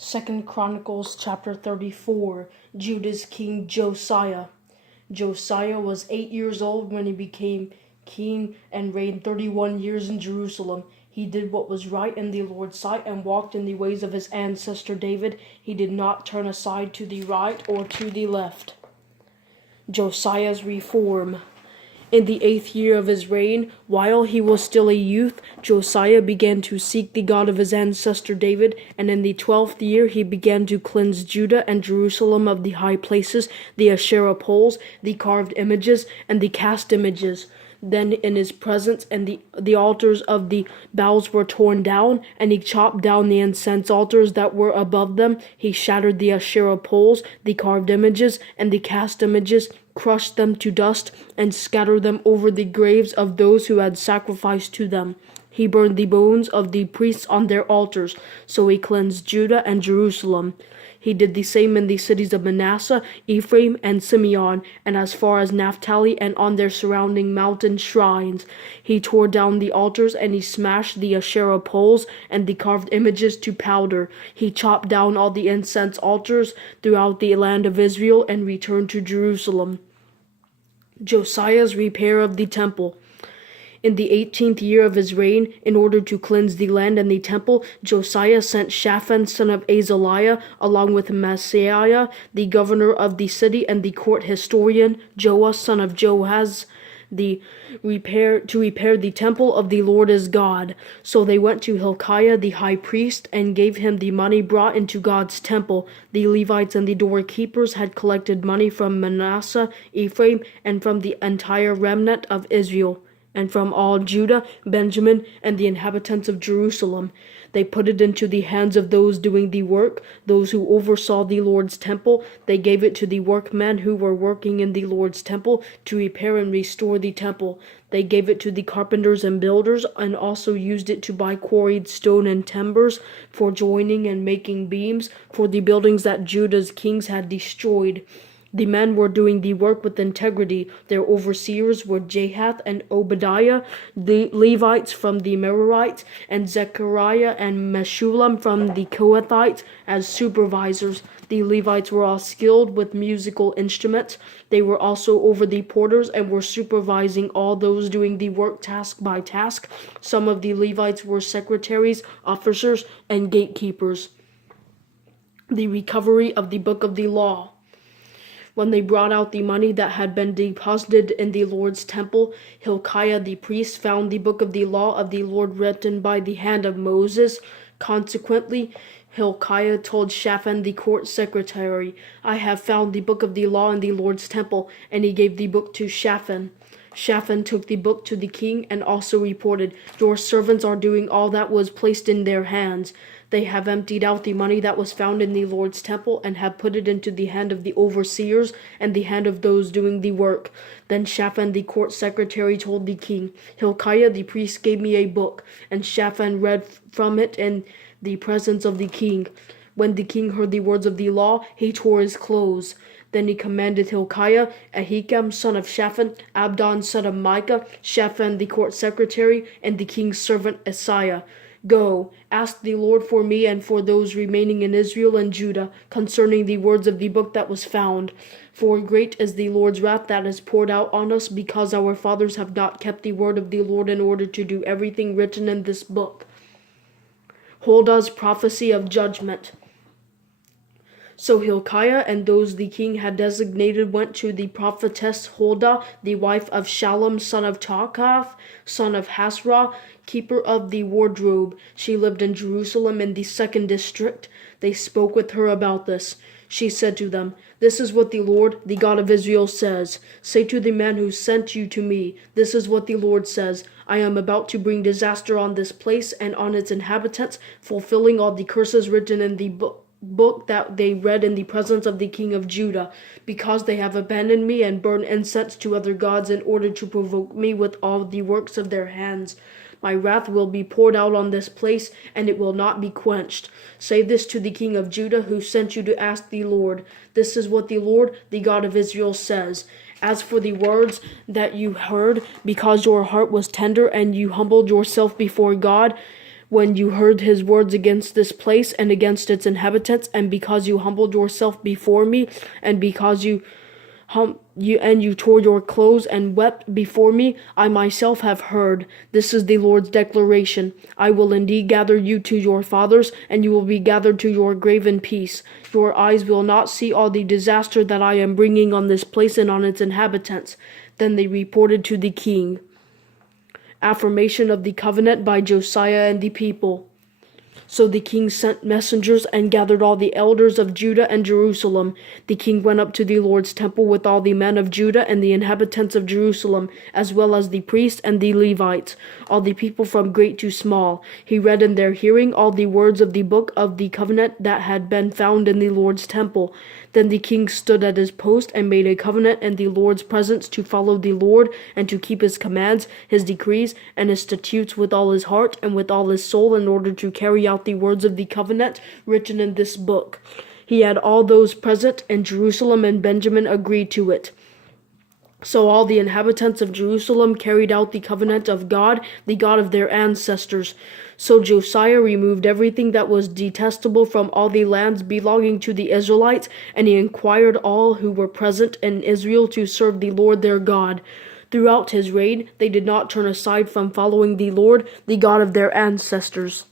2 Chronicles Chapter 34. Judah's King Josiah. Josiah was 8 years old when he became king and reigned 31 years in Jerusalem. He did what was right in the Lord's sight and walked in the ways of his ancestor David. He did not turn aside to the right or to the left. Josiah's reform. In the 8th year of his reign, while he was still a youth, Josiah began to seek the God of his ancestor David, and in the 12th year he began to cleanse Judah and Jerusalem of the high places, the Asherah poles, the carved images, and the cast images. Then in his presence and the altars of the Baals were torn down, and he chopped down the incense altars that were above them. He shattered the Asherah poles, the carved images, and the cast images, crushed them to dust, and scattered them over the graves of those who had sacrificed to them. He burned the bones of the priests on their altars, so he cleansed Judah and Jerusalem. He did the same in the cities of Manasseh, Ephraim, and Simeon, and as far as Naphtali and on their surrounding mountain shrines. He tore down the altars, and he smashed the Asherah poles and the carved images to powder. He chopped down all the incense altars throughout the land of Israel and returned to Jerusalem. Josiah's repair of the temple. In the 18th year of his reign, in order to cleanse the land and the temple, Josiah sent Shaphan son of Azaliah, along with Maaseiah, the governor of the city, and the court historian, Joah son of Joahaz, to repair the temple of the Lord his God. So they went to Hilkiah the high priest, and gave him the money brought into God's temple. The Levites and the doorkeepers had collected money from Manasseh, Ephraim, and from the entire remnant of Israel, and from all Judah, Benjamin, and the inhabitants of Jerusalem. They put it into the hands of those doing the work, those who oversaw the Lord's temple. They gave it to the workmen who were working in the Lord's temple to repair and restore the temple. They gave it to the carpenters and builders, and also used it to buy quarried stone and timbers for joining and making beams for the buildings that Judah's kings had destroyed. The men were doing the work with integrity. Their overseers were Jahath and Obadiah, the Levites from the Merarites, and Zechariah and Meshullam from the Kohathites as supervisors. The Levites were all skilled with musical instruments. They were also over the porters and were supervising all those doing the work task by task. Some of the Levites were secretaries, officers, and gatekeepers. The recovery of the book of the law. When they brought out the money that had been deposited in the Lord's temple, Hilkiah the priest found the book of the law of the Lord written by the hand of Moses. Consequently, Hilkiah told Shaphan the court secretary, "I have found the book of the law in the Lord's temple," and he gave the book to Shaphan. Shaphan took the book to the king and also reported, "Your servants are doing all that was placed in their hands. They have emptied out the money that was found in the Lord's temple and have put it into the hand of the overseers and the hand of those doing the work." Then Shaphan the court secretary told the king, "Hilkiah the priest gave me a book," and Shaphan read from it in the presence of the king. When the king heard the words of the law, he tore his clothes. Then he commanded Hilkiah, Ahikam son of Shaphan, Abdon son of Micah, Shaphan the court secretary, and the king's servant Asaiah, "Go, ask the Lord for me and for those remaining in Israel and Judah concerning the words of the book that was found. For great is the Lord's wrath that is poured out on us, because our fathers have not kept the word of the Lord in order to do everything written in this book." Huldah's prophecy of judgment. So Hilkiah and those the king had designated went to the prophetess Huldah, the wife of Shallum son of Tokhath, son of Hasrah, keeper of the wardrobe. She lived in Jerusalem in the 2nd district. They spoke with her about this. She said to them, "This is what the Lord, the God of Israel, says. Say to the man who sent you to me, this is what the Lord says. I am about to bring disaster on this place and on its inhabitants, fulfilling all the curses written in the book that they read in the presence of the king of Judah, because they have abandoned me and burned incense to other gods in order to provoke me with all the works of their hands. My wrath will be poured out on this place, and it will not be quenched. Say this to the king of Judah who sent you to ask the Lord. This is what the Lord, the God of Israel, says. As for the words that you heard, because your heart was tender and you humbled yourself before God, when you heard his words against this place and against its inhabitants, and because you humbled yourself before me, and because you tore your clothes and wept before me, I myself have heard. This is the Lord's declaration. I will indeed gather you to your fathers, and you will be gathered to your grave in peace. Your eyes will not see all the disaster that I am bringing on this place and on its inhabitants. Then they reported to the king. Affirmation of the covenant by Josiah and the people. So the king sent messengers and gathered all the elders of Judah and Jerusalem. The king went up to the Lord's temple with all the men of Judah and the inhabitants of Jerusalem, as well as the priests and the Levites, all the people from great to small. He read in their hearing all the words of the book of the covenant that had been found in the Lord's temple. Then the king stood at his post and made a covenant in the Lord's presence to follow the Lord and to keep his commands, his decrees, and his statutes with all his heart and with all his soul, in order to carry out the words of the covenant written in this book. He had all those present in Jerusalem and Benjamin agree to it. So all the inhabitants of Jerusalem carried out the covenant of God, the God of their ancestors. So Josiah removed everything that was detestable from all the lands belonging to the Israelites, and he inquired all who were present in Israel to serve the Lord their God. Throughout his reign, they did not turn aside from following the Lord, the God of their ancestors.